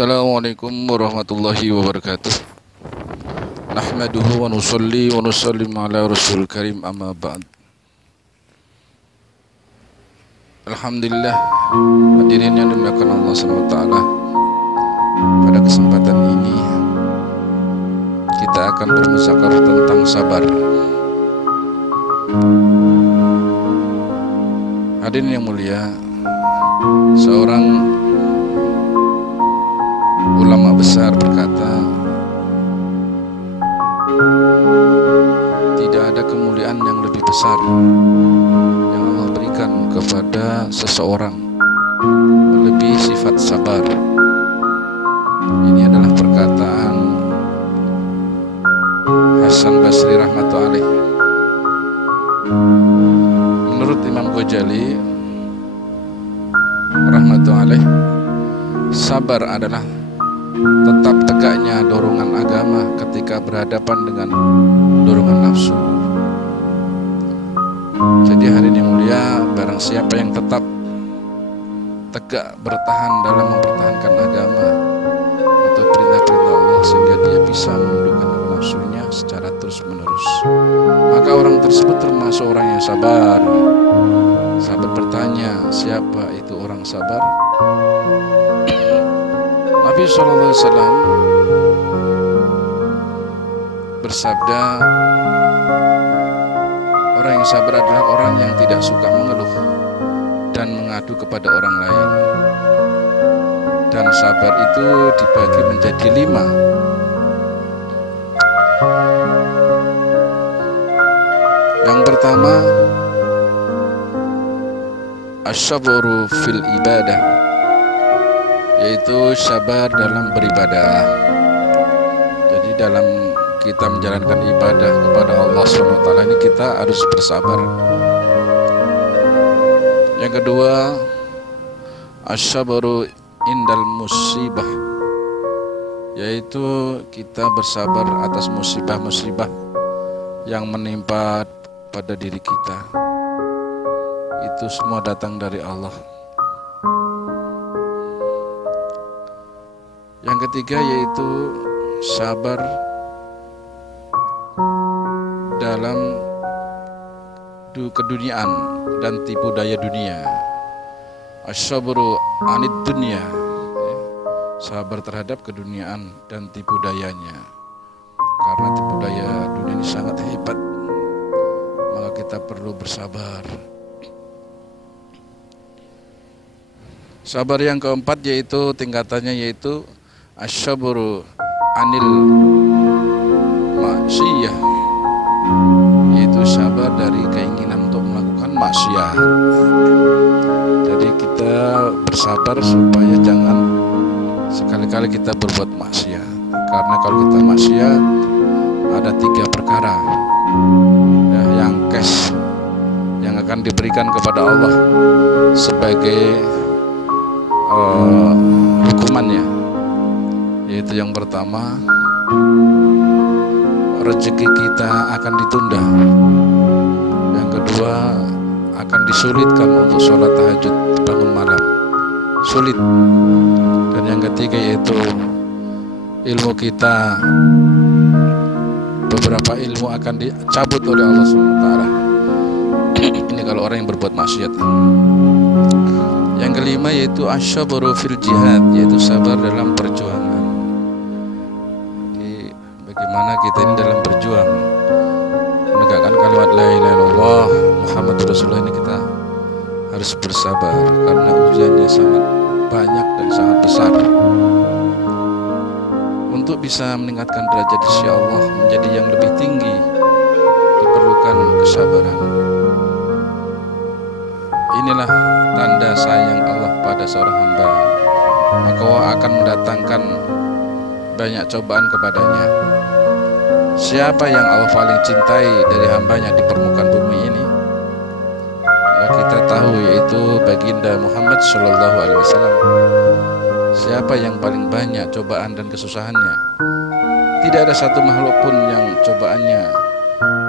Assalamualaikum warahmatullahi wabarakatuh. Nahmaduhu wa nusalli wa nusallim ala rasul karim amma ba'd. Alhamdulillah, hadirin yang dimuliakan Allah SWT, pada kesempatan ini kita akan bermuzakarah tentang sabar. Hadirin yang mulia, seorang ulama besar berkata, tidak ada kemuliaan yang lebih besar yang Allah berikan kepada seseorang melebihi sifat sabar. Ini adalah perkataan Hasan Basri rahmatullahi alaih. Menurut Imam Ghazali rahmatullahi alaih, sabar adalah tetap tegaknya dorongan agama ketika berhadapan dengan dorongan nafsu. Jadi hari ini mulia, barang siapa yang tetap tegak bertahan dalam mempertahankan agama atau perintah-perintah Allah sehingga dia bisa menundukkan hawa nafsunya secara terus menerus, maka orang tersebut termasuk orang yang sabar. Sahabat bertanya, siapa itu orang sabar? Nabi SAW bersabda, orang yang sabar adalah orang yang tidak suka mengeluh dan mengadu kepada orang lain. Dan sabar itu dibagi menjadi 5. Yang pertama, as-sabru fil ibadah, yaitu sabar dalam beribadah. Jadi dalam kita menjalankan ibadah kepada Allah SWT ini kita harus bersabar. Yang kedua, as-sabru indal musibah, yaitu kita bersabar atas musibah-musibah yang menimpa pada diri kita. Itu semua datang dari Allah. Yang ketiga yaitu sabar dalam keduniaan dan tipu daya dunia. As-sabru anid dunya, sabar terhadap keduniaan dan tipu dayanya. Karena tipu daya dunia ini sangat hebat, maka kita perlu bersabar. Sabar yang keempat yaitu tingkatannya yaitu as-sabru anil maksiyah, yaitu sabar dari keinginan untuk melakukan maksiat. Jadi kita bersabar supaya jangan sekali-kali kita berbuat maksiat. Karena kalau kita maksiat ada 3 perkara ya, yang cash yang akan diberikan kepada Allah sebagai hukumannya, yaitu yang pertama, rezeki kita akan ditunda. Yang kedua, akan disulitkan untuk sholat tahajud bangun malam, sulit. Dan yang ketiga yaitu ilmu kita, beberapa ilmu akan dicabut oleh Allah SWT. Ini kalau orang yang berbuat maksiat. Yang kelima yaitu as-sabru fil jihad, yaitu sabar dalam perjuangan. Jadi bagaimana kita ini dalam berjuang menegakkan kalimat la ilaha illallah Muhammadur Rasulullah, ini kita harus bersabar karena ujiannya sangat banyak dan sangat besar. Untuk bisa meningkatkan derajat di sisi Allah menjadi yang lebih tinggi diperlukan kesabaran. Inilah tanda sayang Allah pada seorang hamba, maka Allah akan mendatangkan banyak cobaan kepadanya. Siapa yang Allah paling cintai dari hambanya di permukaan bumi ini? Maka kita tahu yaitu baginda Muhammad SAW. Siapa yang paling banyak cobaan dan kesusahannya? Tidak ada satu makhluk pun yang cobaannya,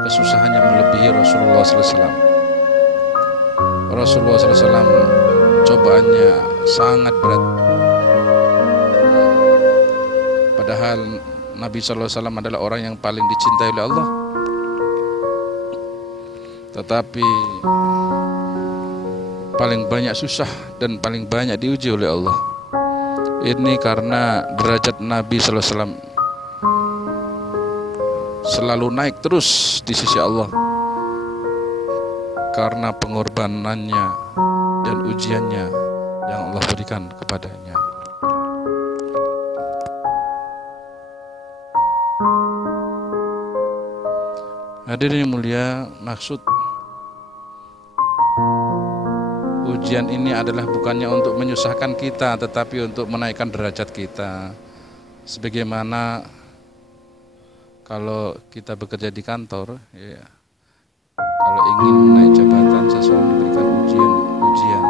kesusahannya melebihi Rasulullah SAW. Rasulullah SAW cobaannya sangat berat. Padahal Nabi SAW adalah orang yang paling dicintai oleh Allah. Tetapi paling banyak susah dan paling banyak diuji oleh Allah. Ini karena derajat Nabi SAW selalu naik terus di sisi Allah, karena pengorbanannya dan ujiannya yang Allah berikan kepadanya. Hadirin yang mulia, maksud ujian ini adalah bukannya untuk menyusahkan kita, tetapi untuk menaikkan derajat kita. Sebagaimana kalau kita bekerja di kantor, ya, kalau ingin naik jabatan, seseorang diberikan ujian.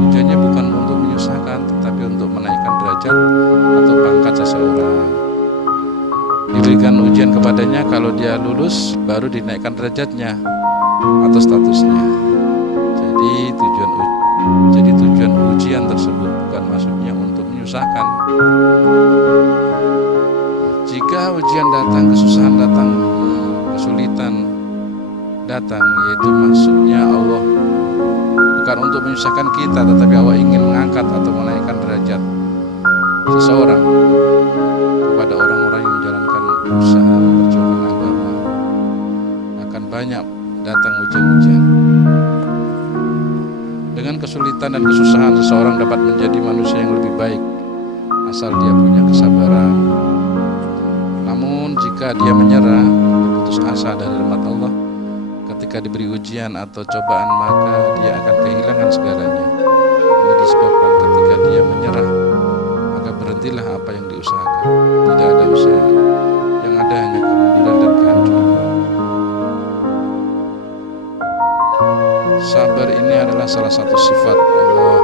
Tujuannya bukan untuk menyusahkan, tetapi untuk menaikkan derajat atau pangkat seseorang. Diberikan ujian kepadanya, kalau dia lulus baru dinaikkan derajatnya atau statusnya. Jadi tujuan ujian tersebut bukan maksudnya untuk menyusahkan. Jika ujian datang, kesusahan datang, kesulitan datang, yaitu maksudnya Allah bukan untuk menyusahkan kita, tetapi Allah ingin mengangkat atau menaikkan derajat seseorang kepada orang-orang yang menjalankan usaha memperjuangkan agama. Akan banyak datang ujian-ujian. Dengan kesulitan dan kesusahan, seseorang dapat menjadi manusia yang lebih baik asal dia punya kesabaran. Namun jika dia menyerah, putus asa dari rahmat Allah ketika diberi ujian atau cobaan, maka dia akan kehilangan segalanya. Ini disebabkan ketika dia menyerah, maka berhentilah apa yang diusahakan. Tidak ada usaha, yang ada hanya kemunduran dan kehancuran. Sabar ini adalah salah satu sifat Allah,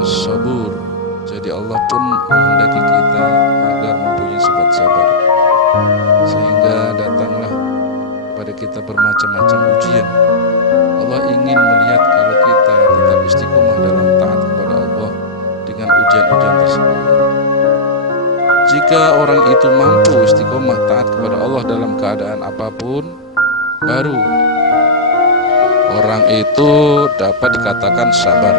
As-Sabur. Jadi Allah pun menghendaki kita agar mempunyai sifat sabar, sehingga datanglah kepada kita bermacam-macam ujian. Allah ingin melihat kalau kita tetap istiqomah dalam taat kepada Allah dengan ujian-ujian tersebut. Jika orang itu mampu istiqomah taat kepada Allah dalam keadaan apapun, baru orang itu dapat dikatakan sabar.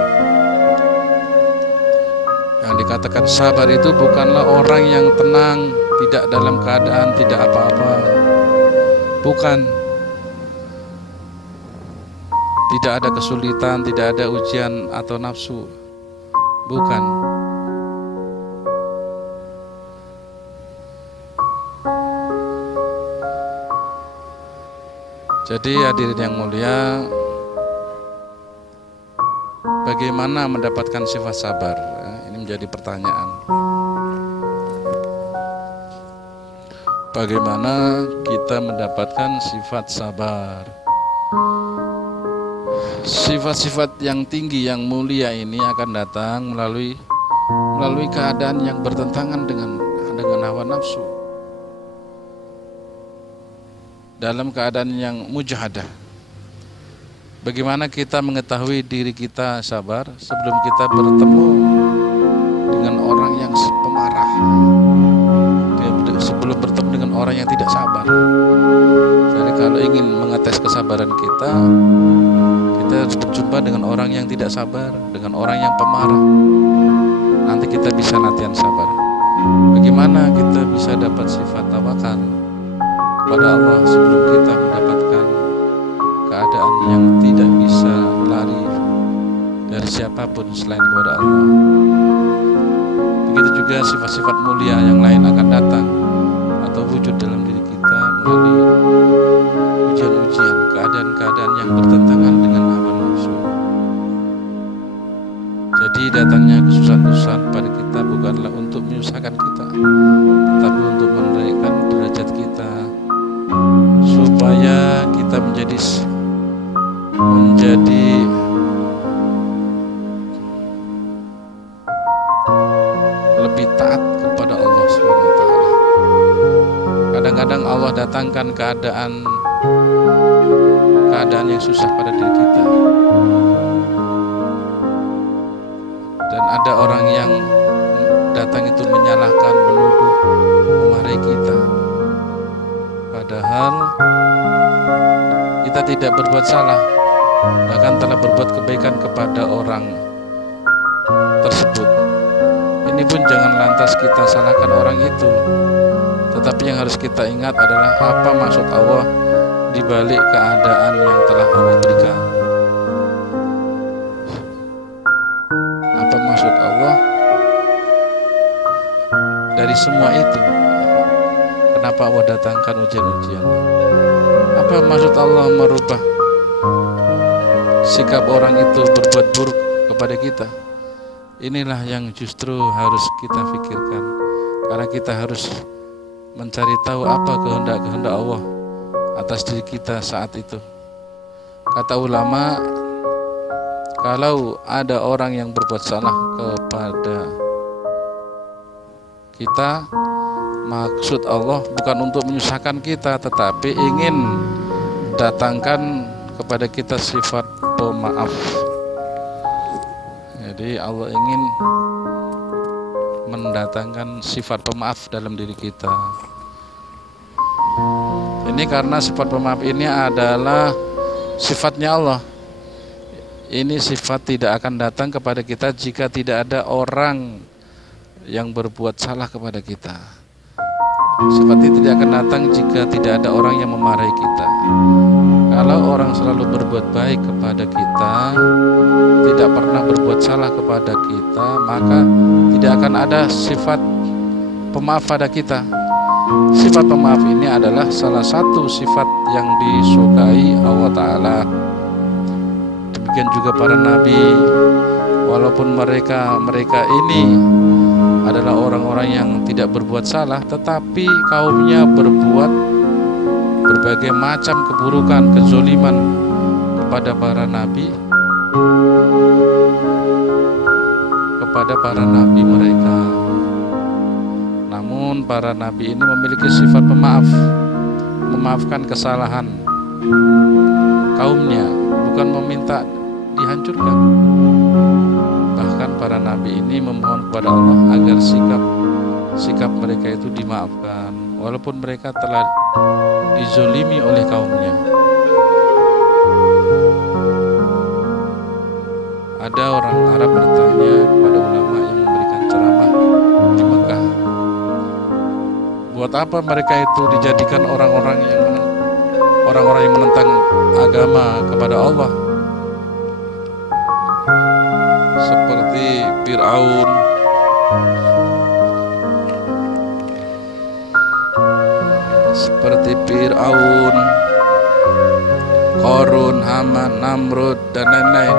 Yang dikatakan sabar itu bukanlah orang yang tenang, tidak dalam keadaan tidak apa-apa. Bukan. Tidak ada kesulitan, tidak ada ujian atau nafsu. Bukan. Jadi hadirin yang mulia, bagaimana mendapatkan sifat sabar? Ini menjadi pertanyaan. Bagaimana kita mendapatkan sifat sabar? Sifat-sifat yang tinggi, yang mulia ini akan datang melalui keadaan yang bertentangan dengan hawa nafsu. Dalam keadaan yang mujahadah. Bagaimana kita mengetahui diri kita sabar? Sebelum kita bertemu dengan orang yang pemarah, sebelum bertemu dengan orang yang tidak sabar. Jadi kalau ingin mengetes kesabaran kita harus berjumpa dengan orang yang tidak sabar, dengan orang yang pemarah. Nanti kita bisa latihan sabar. Bagaimana kita bisa dapat sifat tawakal kepada Allah sebelum kita mendapatkan keadaan yang tidak bisa lari dari siapapun selain kepada Allah. Begitu juga sifat-sifat mulia yang lain akan datang atau wujud dalam diri kita melalui ujian-ujian, keadaan-keadaan yang bertentangan dengan hawa nafsu. Jadi datangnya kesusahan-kesusahan pada kita bukanlah untuk menyusahkan kita, tetapi untuk menaikkan derajat kita, supaya kita menjadi lebih taat kepada Allah SWT. Kadang-kadang Allah datangkan keadaan yang susah pada diri kita, dan ada orang yang datang itu menyalahkan, menuduh, memarahi kita. Padahal kita tidak berbuat salah, bahkan telah berbuat kebaikan kepada orang tersebut. Ini pun jangan lantas kita salahkan orang itu, tetapi yang harus kita ingat adalah apa maksud Allah di balik keadaan yang telah Allah berikan. Apa maksud Allah dari semua itu? Kenapa Allah datangkan ujian-ujian? Apa maksud Allah merubah sikap orang itu berbuat buruk kepada kita? Inilah yang justru harus kita pikirkan, karena kita harus mencari tahu apa kehendak-kehendak Allah atas diri kita saat itu. Kata ulama, kalau ada orang yang berbuat salah kepada kita, maksud Allah bukan untuk menyusahkan kita, tetapi ingin datangkan kepada kita sifat pemaaf. Jadi Allah ingin mendatangkan sifat pemaaf dalam diri kita. Ini karena sifat pemaaf ini adalah sifatnya Allah. Ini sifat tidak akan datang kepada kita jika tidak ada orang yang berbuat salah kepada kita. Sifat ini tidak akan datang jika tidak ada orang yang memarahi kita. Kalau orang selalu berbuat baik kepada kita, tidak pernah berbuat salah kepada kita, maka tidak akan ada sifat pemaaf pada kita. Sifat pemaaf ini adalah salah satu sifat yang disukai Allah Ta'ala. Demikian juga para nabi, walaupun mereka ini adalah orang-orang yang tidak berbuat salah, tetapi kaumnya berbuat berbagai macam keburukan, kezoliman kepada para nabi, mereka. Namun para nabi ini memiliki sifat pemaaf, memaafkan kesalahan kaumnya, bukan meminta dihancurkan. Bahkan para nabi ini memohon kepada Allah agar sikap mereka itu dimaafkan, walaupun mereka telah dizolimi oleh kaumnya. Ada orang Arab bertanya kepada ulama yang memberikan ceramah di Mekah, buat apa mereka itu dijadikan orang-orang yang menentang agama kepada Allah, seperti Fir'aun, Qarun, Haman, Namrud, dan lain-lain.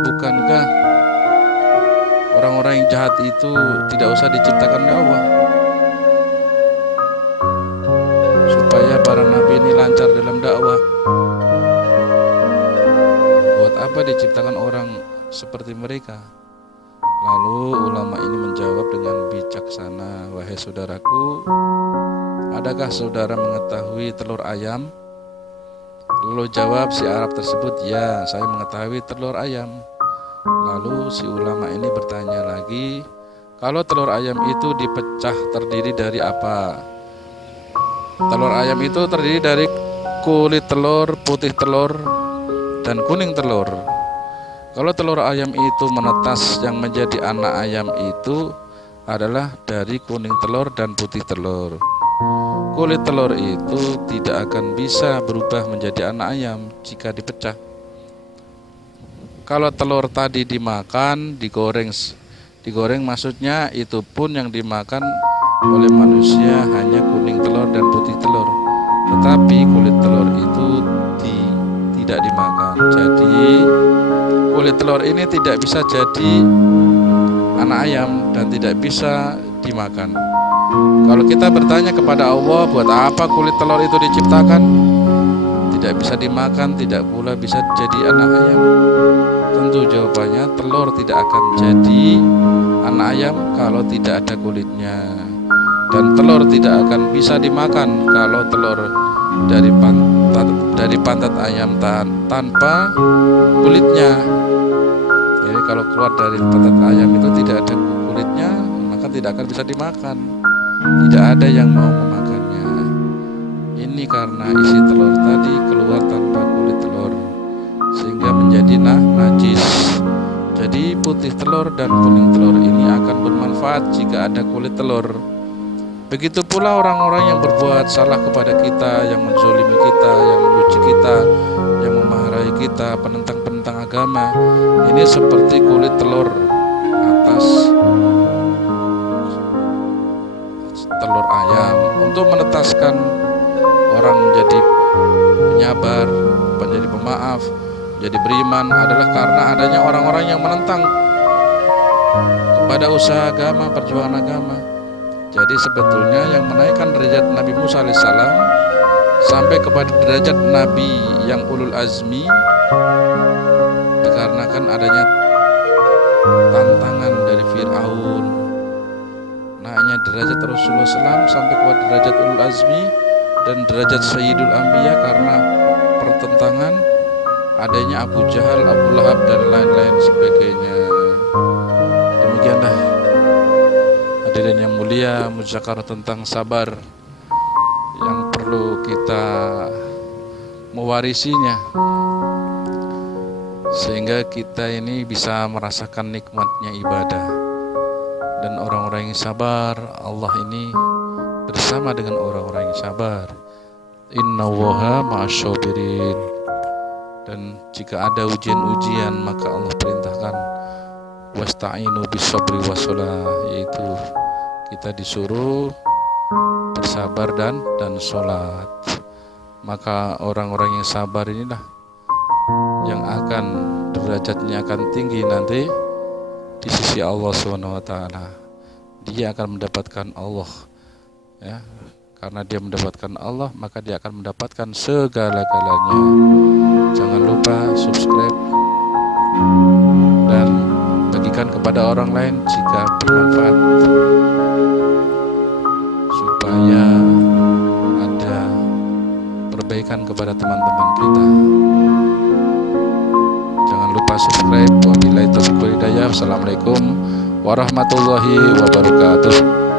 Bukankah orang-orang yang jahat itu tidak usah diciptakan oleh Allah, supaya para nabi ini lancar dalam dakwah? Buat apa diciptakan orang seperti mereka? Lalu ulama ini menjawab dengan bijaksana, wahai saudaraku, adakah saudara mengetahui telur ayam? Lalu jawab si Arab tersebut, ya, saya mengetahui telur ayam. Lalu si ulama ini bertanya lagi, kalau telur ayam itu dipecah terdiri dari apa? Telur ayam itu terdiri dari kulit telur, putih telur, dan kuning telur. Kalau telur ayam itu menetas, yang menjadi anak ayam itu adalah dari kuning telur dan putih telur. Kulit telur itu tidak akan bisa berubah menjadi anak ayam jika dipecah. Kalau telur tadi dimakan, digoreng maksudnya, itu pun yang dimakan oleh manusia hanya kuning telur dan putih telur. Tetapi kulit telur itu tidak dimakan. Jadi kulit telur ini tidak bisa jadi anak ayam dan tidak bisa dimakan. Kalau kita bertanya kepada Allah, buat apa kulit telur itu diciptakan? Tidak bisa dimakan, tidak pula bisa jadi anak ayam. Tentu jawabannya, telur tidak akan jadi anak ayam kalau tidak ada kulitnya. Dan telur tidak akan bisa dimakan kalau telur dari pantat ayam tanpa kulitnya. Jadi kalau keluar dari pantat ayam itu tidak ada kulitnya, maka tidak akan bisa dimakan. Tidak ada yang mau memakannya. Ini karena isi telur tadi keluar tanpa kulit telur, sehingga menjadi najis. Jadi putih telur dan kuning telur ini akan bermanfaat jika ada kulit telur. Begitu pula orang-orang yang berbuat salah kepada kita, yang menzolimi kita, yang mencuci kita, yang memarahi kita, penentang-penentang agama. Ini seperti kulit telur atas telur ayam. Untuk menetaskan orang menjadi penyabar, menjadi pemaaf, menjadi beriman adalah karena adanya orang-orang yang menentang kepada usaha agama, perjuangan agama. Jadi sebetulnya yang menaikkan derajat Nabi Musa alaihissalam sampai kepada derajat Nabi yang ulul azmi dikarenakan adanya tantangan dari Fir'aun. Naiknya derajat Rasulullah SAW sampai kepada derajat ulul azmi dan derajat Sayyidul Anbiya karena pertentangan adanya Abu Jahal, Abu Lahab dan lain-lain sebagainya. Demikianlah hadirin yang mulia, muzakarah tentang sabar yang perlu kita mewarisinya sehingga kita ini bisa merasakan nikmatnya ibadah. Dan orang-orang yang sabar, Allah ini bersama dengan orang-orang yang sabar. Innallaha ma'asyabirin. Dan jika ada ujian-ujian, maka Allah perintahkan wasta'inu bisabri wassalah, yaitu kita disuruh bersabar dan sholat. Maka orang-orang yang sabar inilah yang akan derajatnya akan tinggi nanti di sisi Allah SWT. Dia akan mendapatkan Allah, ya. Karena dia mendapatkan Allah, maka dia akan mendapatkan segala-galanya. Jangan lupa subscribe dan bagikan kepada orang lain jika bermanfaat, supaya ada perbaikan kepada teman-teman kita. Jangan lupa subscribe. Wabillahi taufiq wal hidayah. Wassalamualaikum warahmatullahi wabarakatuh.